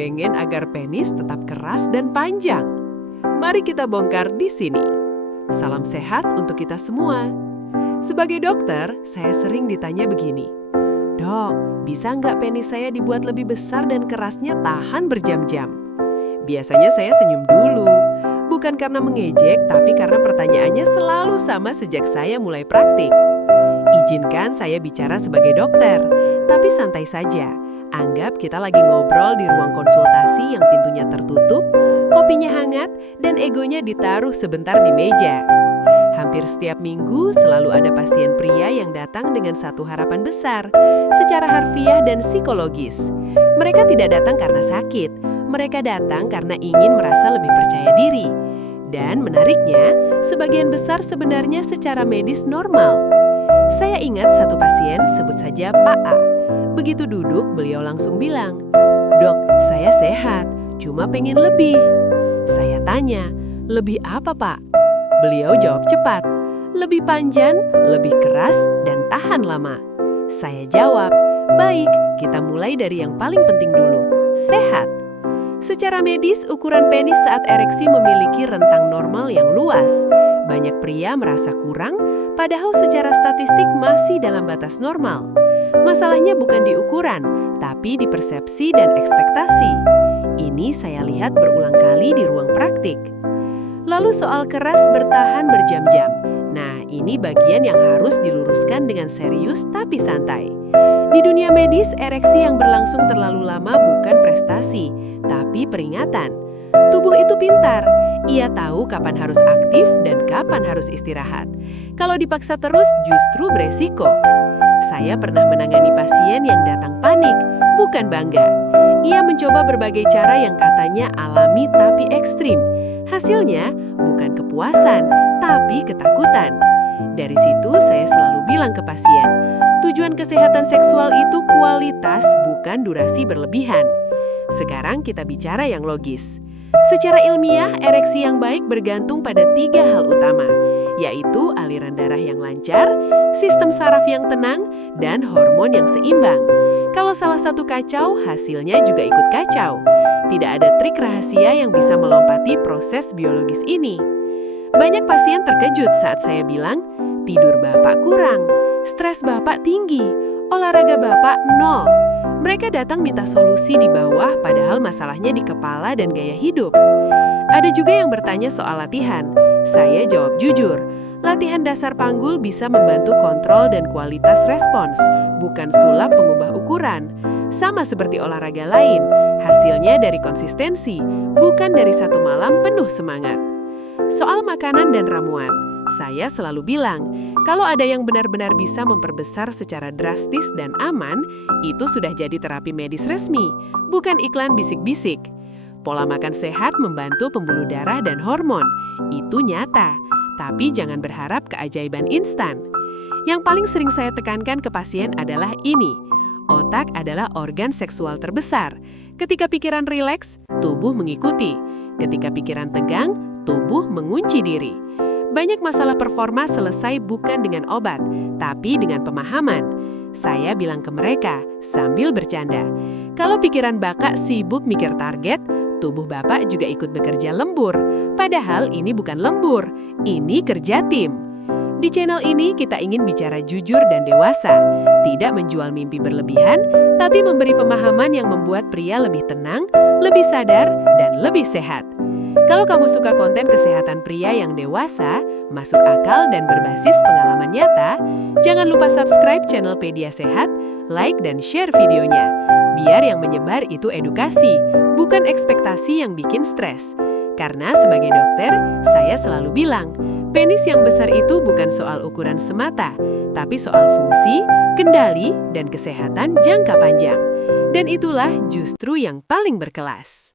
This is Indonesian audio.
pengen agar penis tetap keras dan panjang? Mari kita bongkar di sini. Salam sehat untuk kita semua. Sebagai dokter, saya sering ditanya begini, "Dok, bisa nggak penis saya dibuat lebih besar dan kerasnya tahan berjam-jam?" Biasanya saya senyum dulu. Bukan karena mengejek, tapi karena pertanyaannya selalu sama sejak saya mulai praktik. Izinkan saya bicara sebagai dokter, tapi santai saja. Anggap kita lagi ngobrol di ruang konsultasi yang pintunya tertutup, kopinya hangat, dan egonya ditaruh sebentar di meja. Hampir setiap minggu selalu ada pasien pria yang datang dengan satu harapan besar, secara harfiah dan psikologis. Mereka tidak datang karena sakit, mereka datang karena ingin merasa lebih percaya diri. Dan menariknya, sebagian besar sebenarnya secara medis normal. Saya ingat satu pasien, sebut saja Pak A. Begitu duduk, beliau langsung bilang, "Dok, saya sehat, cuma pengen lebih." Saya tanya, "Lebih apa, Pak?" Beliau jawab cepat, "Lebih panjang, lebih keras, dan tahan lama." Saya jawab, "Baik, kita mulai dari yang paling penting dulu, sehat." Secara medis, ukuran penis saat ereksi memiliki rentang normal yang luas. Banyak pria merasa kurang, padahal secara statistik masih dalam batas normal. Masalahnya bukan di ukuran, tapi di persepsi dan ekspektasi. Ini saya lihat berulang kali di ruang praktik. Lalu soal keras bertahan berjam-jam. Nah, ini bagian yang harus diluruskan dengan serius tapi santai. Di dunia medis, ereksi yang berlangsung terlalu lama bukan prestasi, tapi peringatan. Tubuh itu pintar. Ia tahu kapan harus aktif dan kapan harus istirahat. Kalau dipaksa terus, justru beresiko. Saya pernah menangani pasien yang datang panik, bukan bangga. Ia mencoba berbagai cara yang katanya alami tapi ekstrim. Hasilnya bukan kepuasan, tapi ketakutan. Dari situ saya selalu bilang ke pasien, tujuan kesehatan seksual itu kualitas, bukan durasi berlebihan. Sekarang kita bicara yang logis. Secara ilmiah, ereksi yang baik bergantung pada 3 hal utama, yaitu aliran darah yang lancar, sistem saraf yang tenang, dan hormon yang seimbang. Kalau salah satu kacau, hasilnya juga ikut kacau. Tidak ada trik rahasia yang bisa melompati proses biologis ini. Banyak pasien terkejut saat saya bilang, tidur Bapak kurang, stres Bapak tinggi, olahraga Bapak nol. Mereka datang minta solusi di bawah, padahal masalahnya di kepala dan gaya hidup. Ada juga yang bertanya soal latihan. Saya jawab jujur, latihan dasar panggul bisa membantu kontrol dan kualitas respons, bukan sulap pengubah ukuran. Sama seperti olahraga lain, hasilnya dari konsistensi, bukan dari satu malam penuh semangat. Soal makanan dan ramuan, saya selalu bilang, kalau ada yang benar-benar bisa memperbesar secara drastis dan aman, itu sudah jadi terapi medis resmi, bukan iklan bisik-bisik. Pola makan sehat membantu pembuluh darah dan hormon, itu nyata, tapi jangan berharap keajaiban instan. Yang paling sering saya tekankan ke pasien adalah ini, otak adalah organ seksual terbesar. Ketika pikiran rileks, tubuh mengikuti. Ketika pikiran tegang, tubuh mengunci diri. Banyak masalah performa selesai bukan dengan obat, tapi dengan pemahaman. Saya bilang ke mereka sambil bercanda, kalau pikiran Bapak sibuk mikir target, tubuh Bapak juga ikut bekerja lembur. Padahal ini bukan lembur, ini kerja tim. Di channel ini kita ingin bicara jujur dan dewasa, tidak menjual mimpi berlebihan, tapi memberi pemahaman yang membuat pria lebih tenang, lebih sadar, dan lebih sehat. Kalau kamu suka konten kesehatan pria yang dewasa, masuk akal dan berbasis pengalaman nyata, jangan lupa subscribe channel Pedia Sehat, like dan share videonya. Biar yang menyebar itu edukasi, bukan ekspektasi yang bikin stres. Karena sebagai dokter, saya selalu bilang, penis yang besar itu bukan soal ukuran semata, tapi soal fungsi, kendali, dan kesehatan jangka panjang. Dan itulah justru yang paling berkelas.